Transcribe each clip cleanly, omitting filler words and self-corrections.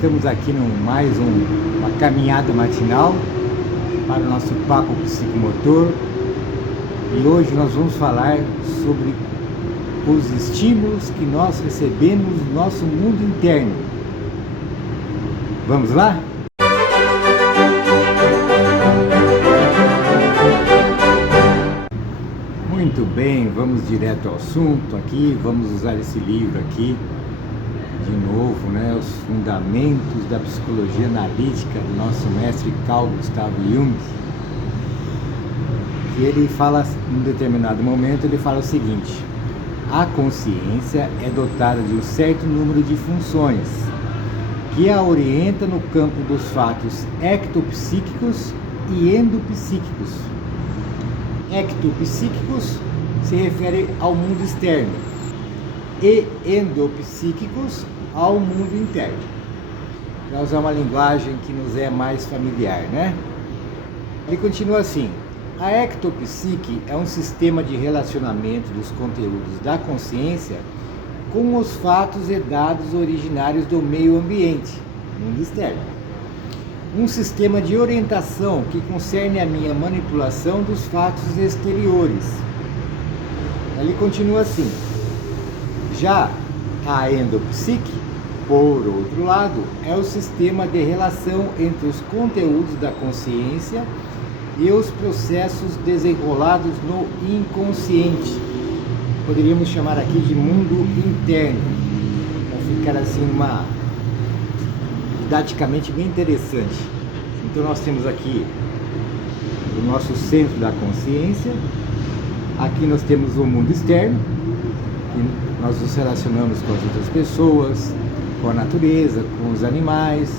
estamos aqui mais uma caminhada matinal para o nosso papo psicomotor, e hoje nós vamos falar sobre os estímulos que nós recebemos no nosso mundo interno. Vamos lá? Muito bem, vamos direto ao assunto aqui, vamos usar esse livro aqui de novo, né? Os Fundamentos da Psicologia Analítica do nosso mestre Carl Gustav Jung. Que ele fala, em determinado momento, ele fala o seguinte: a consciência é dotada de um certo número de funções que a orienta no campo dos fatos ectopsíquicos e endopsíquicos. Ectopsíquicos se refere ao mundo externo e endopsíquicos ao mundo interno. Para usar uma linguagem que nos é mais familiar, né? Ele continua assim: a ectopsique é um sistema de relacionamento dos conteúdos da consciência com os fatos e dados originários do meio ambiente, mundo externo. Um sistema de orientação que concerne a minha manipulação dos fatos exteriores. Ele continua assim: já a endopsique, por outro lado, é o sistema de relação entre os conteúdos da consciência e os processos desenrolados no inconsciente. Poderíamos chamar aqui de mundo interno, para ficar assim didaticamente bem interessante. Então nós temos aqui o nosso centro da consciência, aqui nós temos o mundo externo, que nós nos relacionamos com as outras pessoas, com a natureza, com os animais,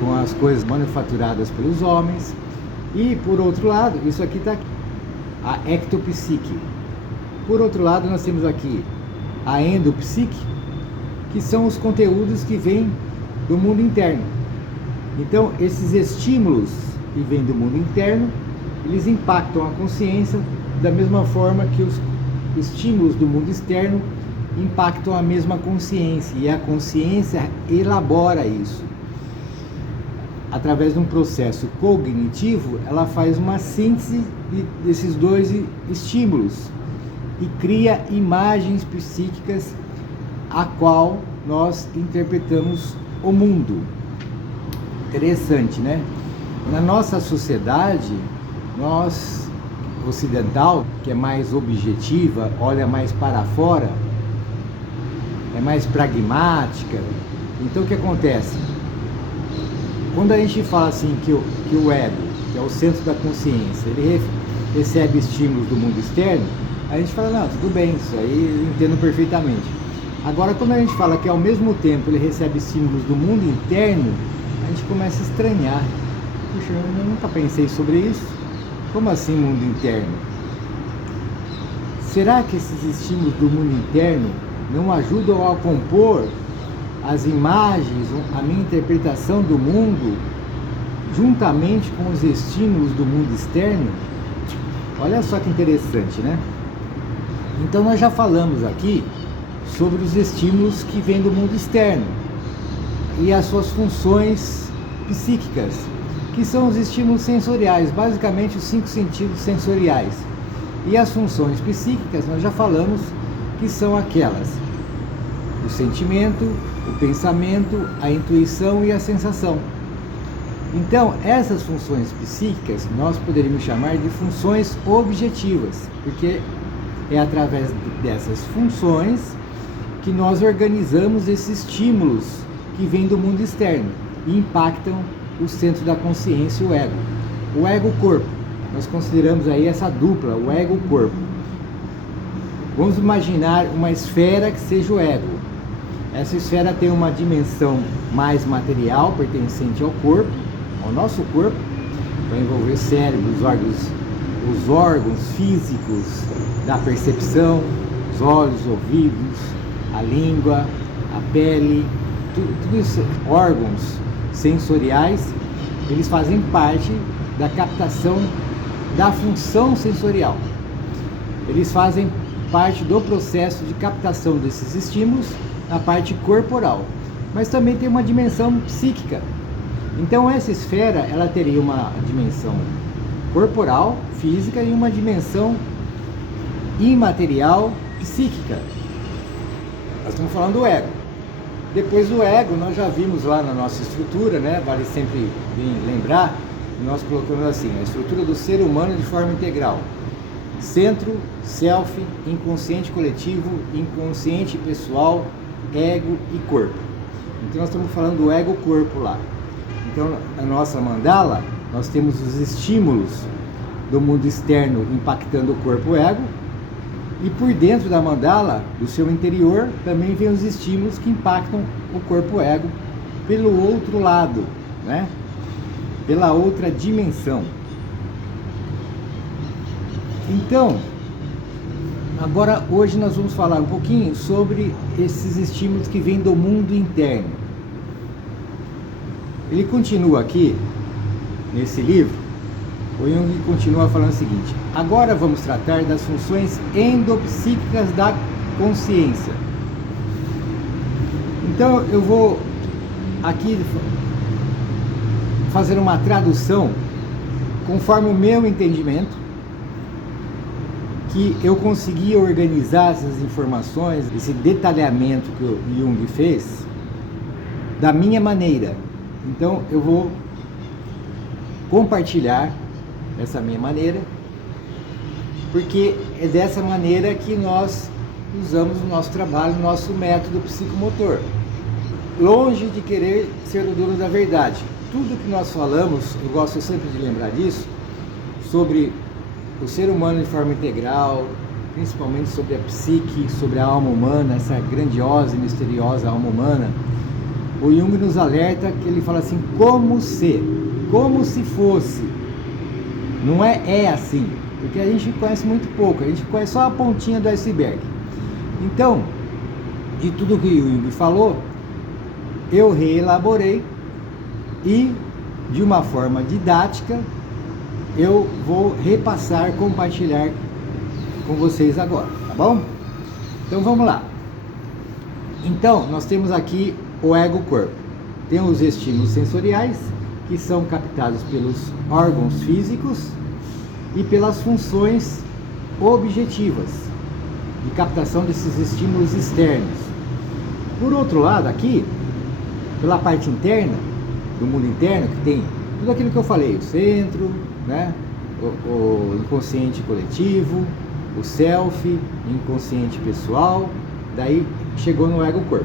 com as coisas manufaturadas pelos homens. E por outro lado, isso aqui está a ectopsique. Por outro lado, nós temos aqui a endopsique, que são os conteúdos que vêm do mundo interno. Então, esses estímulos que vêm do mundo interno, eles impactam a consciência da mesma forma que os estímulos do mundo externo impactam a mesma consciência, e a consciência elabora isso. Através de um processo cognitivo, ela faz uma síntese desses dois estímulos e cria imagens psíquicas a qual nós interpretamos o mundo. Interessante, né? Na nossa sociedade, nós, ocidental, que é mais objetiva, olha mais para fora, é mais pragmática. Então o que acontece? Quando a gente fala assim que o ego, que é o centro da consciência, ele recebe estímulos do mundo externo, a gente fala, não, tudo bem, isso aí eu entendo perfeitamente. Agora, quando a gente fala que ao mesmo tempo ele recebe estímulos do mundo interno, a gente começa a estranhar. Puxa, eu nunca pensei sobre isso. Como assim mundo interno? Será que esses estímulos do mundo interno não ajudam a compor as imagens, a minha interpretação do mundo, juntamente com os estímulos do mundo externo? Olha só que interessante, né? Então nós já falamos aqui sobre os estímulos que vêm do mundo externo e as suas funções psíquicas, que são os estímulos sensoriais, basicamente os 5 sentidos sensoriais. E as funções psíquicas nós já falamos que são aquelas: o sentimento, o pensamento, a intuição e a sensação. Então, essas funções psíquicas nós poderíamos chamar de funções objetivas, porque é através dessas funções que nós organizamos esses estímulos que vêm do mundo externo e impactam o centro da consciência, o ego. O ego-corpo, nós consideramos aí essa dupla, o ego-corpo. Vamos imaginar uma esfera que seja o ego. Essa esfera tem uma dimensão mais material, pertencente ao corpo, ao nosso corpo, vai envolver o cérebro, os órgãos físicos da percepção, os olhos, ouvidos, a língua, a pele, tudo isso, órgãos sensoriais, eles fazem parte da captação da função sensorial. Eles fazem parte do processo de captação desses estímulos na parte corporal. mas também tem uma dimensão psíquica. Então essa esfera, ela teria uma dimensão corporal, física, e uma dimensão imaterial, psíquica. Nós estamos falando do ego. Depois do ego, nós já vimos lá na nossa estrutura, né? Vale sempre bem lembrar, nós colocamos assim, a estrutura do ser humano de forma integral. Centro, self, inconsciente coletivo, inconsciente pessoal, ego e corpo. Então nós estamos falando do ego-corpo lá. Então a nossa mandala, nós temos os estímulos do mundo externo impactando o corpo-ego, e por dentro da mandala, do seu interior, também vem os estímulos que impactam o corpo-ego pelo outro lado, né? Pela outra dimensão. Então, agora hoje nós vamos falar um pouquinho sobre esses estímulos que vêm do mundo interno. Ele continua aqui, nesse livro, o Jung continua falando o seguinte: agora vamos tratar das funções endopsíquicas da consciência. Então eu vou aqui fazer uma tradução conforme o meu entendimento, que eu consegui organizar essas informações, esse detalhamento que o Jung fez, da minha maneira. Então eu vou compartilhar essa minha maneira, porque é dessa maneira que nós usamos o nosso trabalho, o nosso método psicomotor. Longe de querer ser o dono da verdade. Tudo que nós falamos, eu gosto sempre de lembrar disso, sobre o ser humano de forma integral, principalmente sobre a psique, sobre a alma humana, essa grandiosa e misteriosa alma humana. O Jung nos alerta que ele fala assim, como se fosse. Não é assim, porque a gente conhece muito pouco, a gente conhece só a pontinha do iceberg. Então, de tudo que o Jung falou, eu reelaborei e, de uma forma didática, eu vou repassar, compartilhar com vocês agora, tá bom? Então vamos lá. Então, nós temos aqui o ego-corpo. Tem os estímulos sensoriais, que são captados pelos órgãos físicos e pelas funções objetivas de captação desses estímulos externos. Por outro lado, aqui, pela parte interna, do mundo interno, que tem tudo aquilo que eu falei, o centro, né? O inconsciente coletivo, o self, inconsciente pessoal, daí chegou no ego-corpo.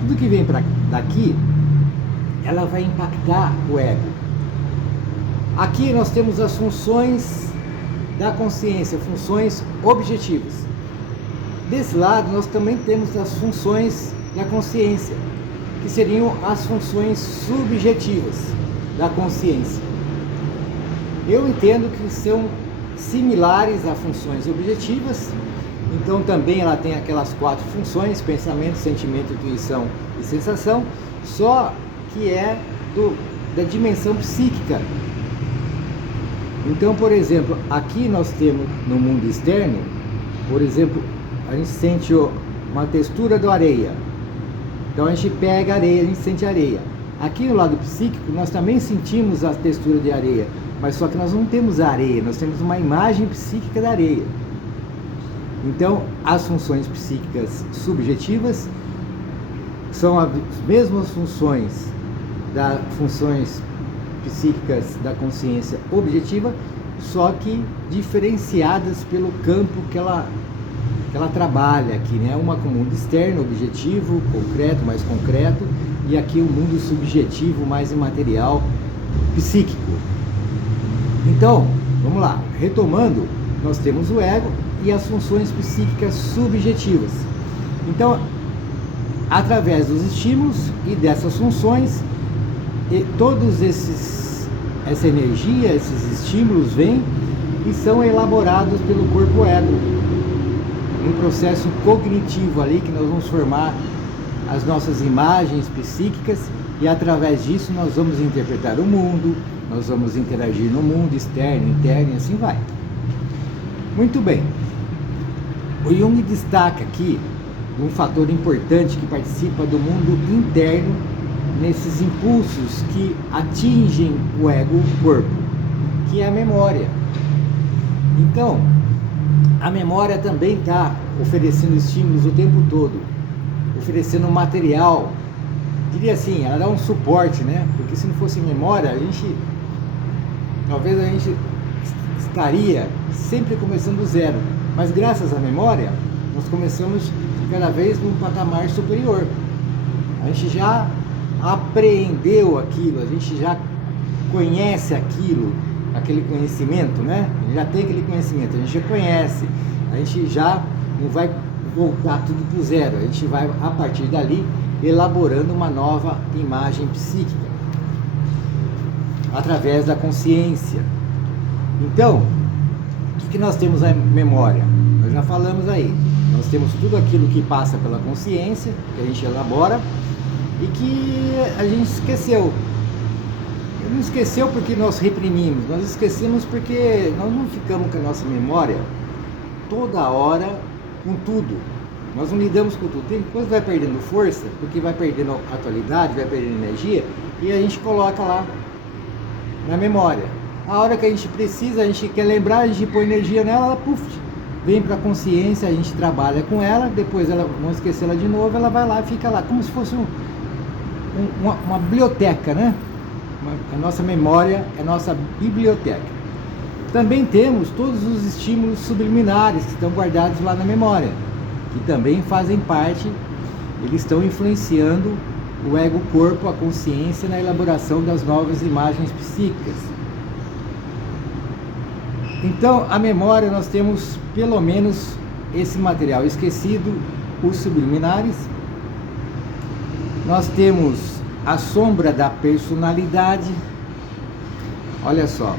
Tudo que vem daqui, ela vai impactar o ego. Aqui nós temos as funções da consciência, funções objetivas. Desse lado nós também temos as funções da consciência, que seriam as funções subjetivas da consciência. Eu entendo que são similares a funções objetivas, então também ela tem aquelas 4 funções, pensamento, sentimento, intuição e sensação, só que é da dimensão psíquica. Então, por exemplo, aqui nós temos no mundo externo, por exemplo, a gente sente uma textura da areia. Então a gente pega a areia, a gente sente a areia. Aqui no lado psíquico nós também sentimos a textura de areia, mas só que nós não temos a areia, nós temos uma imagem psíquica da areia. Então as funções psíquicas subjetivas são as mesmas funções das funções psíquicas da consciência objetiva, só que diferenciadas pelo campo que ela trabalha aqui, né? Uma com o mundo externo, objetivo, concreto, mais concreto, e aqui o mundo subjetivo, mais imaterial, psíquico. Então, vamos lá, retomando, nós temos o ego e as funções psíquicas subjetivas. Então, através dos estímulos e dessas funções, e todos essa energia, esses estímulos vêm e são elaborados pelo corpo ego, um processo cognitivo ali que nós vamos formar as nossas imagens psíquicas, e através disso nós vamos interpretar o mundo, nós vamos interagir no mundo externo, interno, e assim vai. Muito bem. O Jung destaca aqui de um fator importante que participa do mundo interno nesses impulsos que atingem o ego, o corpo, que é a memória. Então, a memória também está oferecendo estímulos o tempo todo, oferecendo material. Diria assim, ela dá um suporte, né? Porque se não fosse memória, talvez a gente estaria sempre começando do zero. Mas graças à memória, nós começamos cada vez num patamar superior. A gente já apreendeu aquilo, a gente já conhece aquilo, aquele conhecimento, né? A gente já tem aquele conhecimento, a gente já conhece, a gente já não vai voltar tudo do zero, a gente vai, a partir dali, elaborando uma nova imagem psíquica através da consciência. Então, o que nós temos na memória? Nós já falamos aí, nós temos tudo aquilo que passa pela consciência, que a gente elabora e que a gente esqueceu. Não esqueceu porque nós reprimimos, nós esquecemos porque nós não ficamos com a nossa memória toda hora com tudo. Nós não lidamos com tudo. Tem coisa que vai perdendo força, porque vai perdendo atualidade, vai perdendo energia, e a gente coloca lá na memória. A hora que a gente precisa, a gente quer lembrar, a gente põe energia nela, ela puf, vem para a consciência, a gente trabalha com ela, depois ela, vamos esquecer ela de novo, ela vai lá e fica lá, como se fosse uma biblioteca, né? A nossa memória é a nossa biblioteca. Também temos todos os estímulos subliminares que estão guardados lá na memória, que também fazem parte, eles estão influenciando o ego-corpo, a consciência, na elaboração das novas imagens psíquicas. Então, a memória, nós temos pelo menos esse material esquecido, os subliminares. Nós temos a sombra da personalidade. Olha só,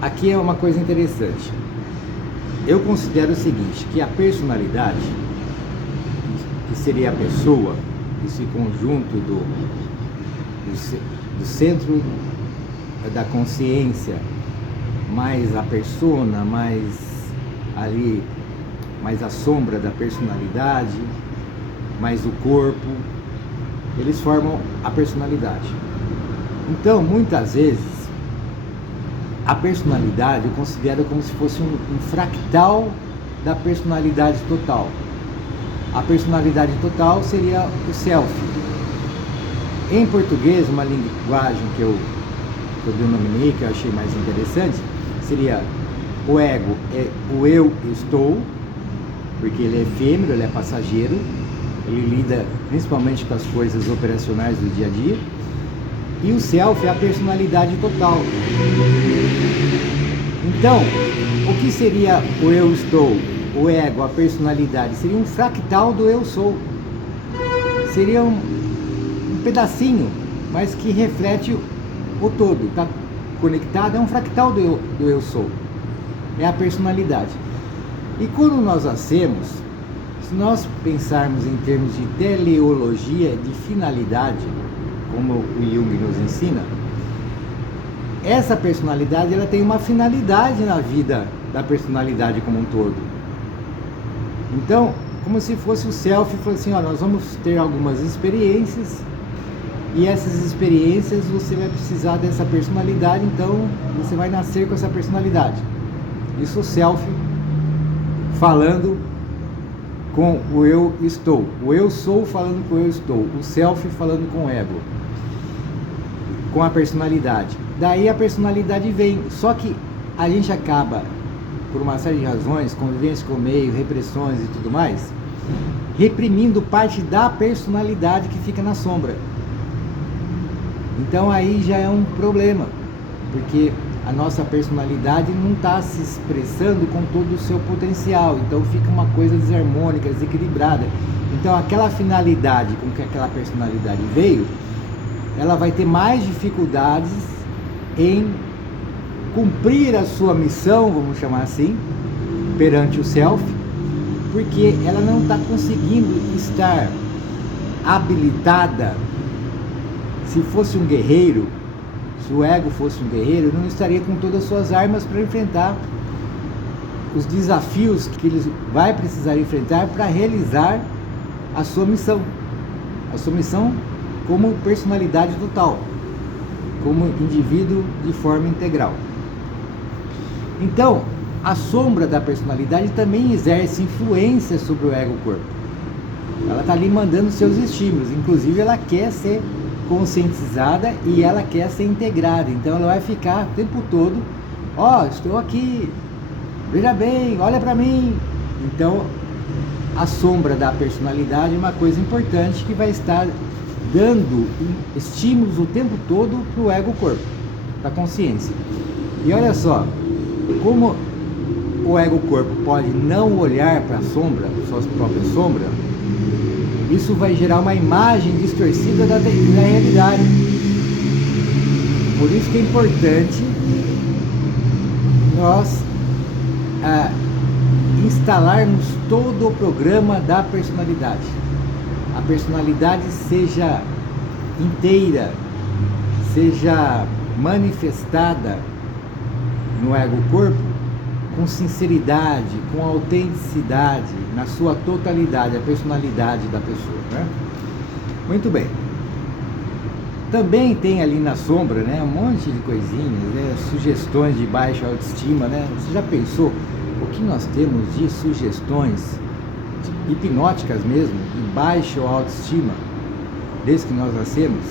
aqui é uma coisa interessante. Eu considero o seguinte, que a personalidade, que seria a pessoa, esse conjunto do centro da consciência, mais a persona, mais ali, mais a sombra da personalidade, mais o corpo, eles formam a personalidade. Então, muitas vezes, a personalidade eu considero como se fosse um fractal da personalidade total. A personalidade total seria o self. Em português, uma linguagem que eu denominei, que eu achei mais interessante, seria o ego, é o eu estou, porque ele é efêmero, ele é passageiro, ele lida principalmente com as coisas operacionais do dia a dia. E o self é a personalidade total. Então, o que seria o eu estou, o ego, a personalidade? Seria um fractal do eu sou. Seria um pedacinho, mas que reflete o todo. Está conectado, é um fractal do eu sou. É a personalidade. E quando nós nascemos, se nós pensarmos em termos de teleologia, de finalidade, como o Jung nos ensina, essa personalidade ela tem uma finalidade na vida da personalidade como um todo. Então, como se fosse o self, falou assim, ó, nós vamos ter algumas experiências e essas experiências você vai precisar dessa personalidade, então você vai nascer com essa personalidade. Isso o self falando com o eu estou, o eu sou falando com o eu estou, o self falando com o ego, com a personalidade. Daí a personalidade vem, só que a gente acaba, por uma série de razões, convivência com o meio, repressões e tudo mais, reprimindo parte da personalidade que fica na sombra. Então aí já é um problema, porque a nossa personalidade não está se expressando com todo o seu potencial, então fica uma coisa desarmônica, desequilibrada. Então aquela finalidade com que aquela personalidade veio, ela vai ter mais dificuldades em cumprir a sua missão, vamos chamar assim, perante o self, porque ela não está conseguindo estar habilitada. Se fosse um guerreiro, se o ego fosse um guerreiro, não estaria com todas as suas armas para enfrentar os desafios que ele vai precisar enfrentar para realizar a sua missão como personalidade total, como indivíduo de forma integral. Então, a sombra da personalidade também exerce influência sobre o ego-corpo. Ela está ali mandando seus estímulos, inclusive ela quer ser conscientizada e ela quer ser integrada, então ela vai ficar o tempo todo, estou aqui, veja bem, olha para mim. Então, a sombra da personalidade é uma coisa importante que vai estar dando estímulos o tempo todo para o ego-corpo, para a consciência. E olha só, como o ego-corpo pode não olhar para a sombra, sua própria sombra, isso vai gerar uma imagem distorcida da realidade. Por isso que é importante nós instalarmos todo o programa da personalidade. A personalidade seja inteira, seja manifestada no ego-corpo com sinceridade, com autenticidade, na sua totalidade, a personalidade da pessoa, né? Muito bem. Também tem ali na sombra, né, um monte de coisinhas, né, sugestões de baixa autoestima, né? Você já pensou o que nós temos de sugestões hipnóticas mesmo, de baixa autoestima, desde que nós nascemos?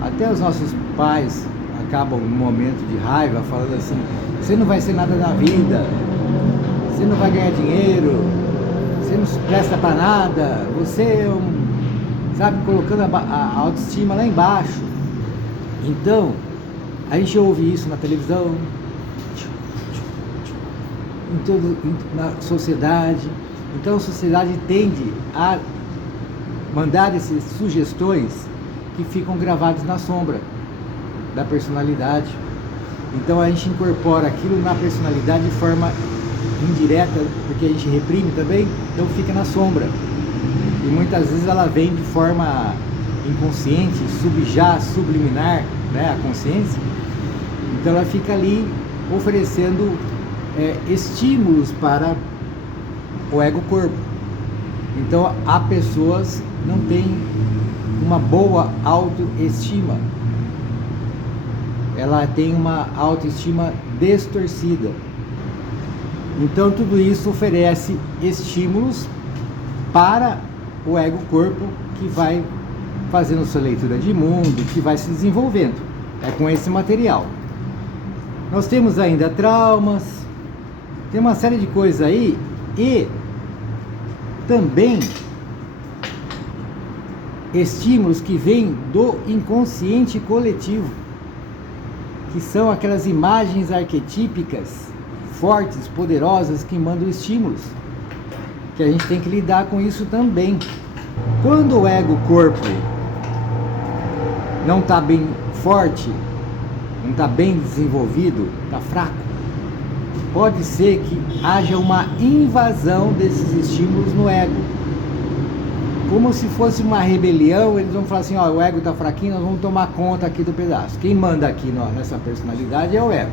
Até os nossos pais acabam num momento de raiva falando assim: você não vai ser nada na vida, você não vai ganhar dinheiro, você não se presta para nada, você é sabe, colocando a autoestima lá embaixo. Então, a gente ouve isso na televisão, na sociedade. Então a sociedade tende a mandar essas sugestões que ficam gravadas na sombra da personalidade. Então a gente incorpora aquilo na personalidade de forma indireta, porque a gente reprime também, então fica na sombra. E muitas vezes ela vem de forma inconsciente, subliminar, né, a consciência. Então ela fica ali oferecendo estímulos para o ego-corpo. Então há pessoas que não têm uma boa autoestima, ela tem uma autoestima distorcida. Então tudo isso oferece estímulos para o ego-corpo, que vai fazendo sua leitura de mundo, que vai se desenvolvendo com esse material. Nós temos ainda traumas, tem uma série de coisas aí, e também estímulos que vêm do inconsciente coletivo, que são aquelas imagens arquetípicas fortes, poderosas, que mandam estímulos, que a gente tem que lidar com isso também. Quando o ego-corpo não está bem forte, não está bem desenvolvido, está fraco, pode ser que haja uma invasão desses estímulos no ego. Como se fosse uma rebelião, eles vão falar assim: o ego está fraquinho, nós vamos tomar conta aqui do pedaço. Quem manda aqui nessa personalidade é o ego.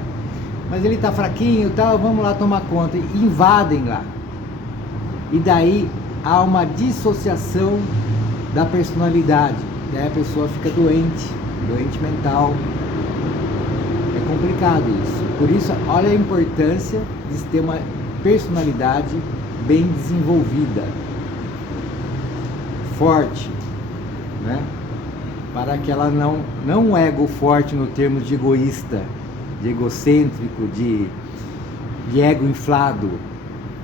Mas ele está fraquinho, vamos lá tomar conta. E invadem lá. E daí há uma dissociação da personalidade. E aí a pessoa fica doente mental. É complicado isso. Por isso, olha a importância de ter uma personalidade bem desenvolvida, forte, né? Para que ela não um ego forte no termo de egoísta, de egocêntrico, de ego inflado,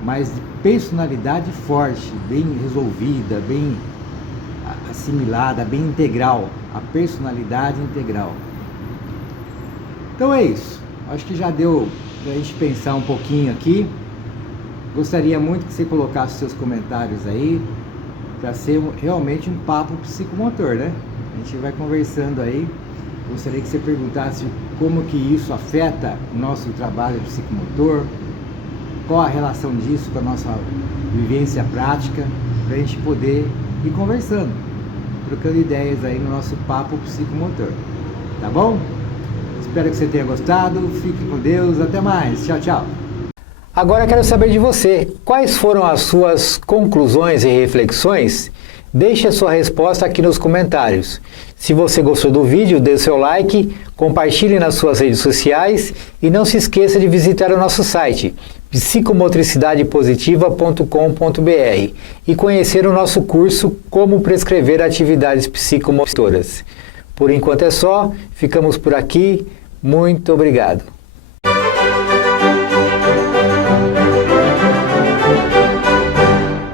mas de personalidade forte, bem resolvida, bem assimilada, bem integral, a personalidade integral. Então é isso, acho que já deu para a gente pensar um pouquinho aqui. Gostaria muito que você colocasse seus comentários aí, para ser realmente um papo psicomotor, né? A gente vai conversando aí. Gostaria que você perguntasse como que isso afeta o nosso trabalho psicomotor, qual a relação disso com a nossa vivência prática, para a gente poder ir conversando, trocando ideias aí no nosso papo psicomotor. Tá bom? Espero que você tenha gostado. Fique com Deus. Até mais. Tchau, tchau. Agora quero saber de você, quais foram as suas conclusões e reflexões? Deixe a sua resposta aqui nos comentários. Se você gostou do vídeo, dê seu like, compartilhe nas suas redes sociais e não se esqueça de visitar o nosso site psicomotricidadepositiva.com.br e conhecer o nosso curso Como Prescrever Atividades Psicomotoras. Por enquanto é só, ficamos por aqui, muito obrigado.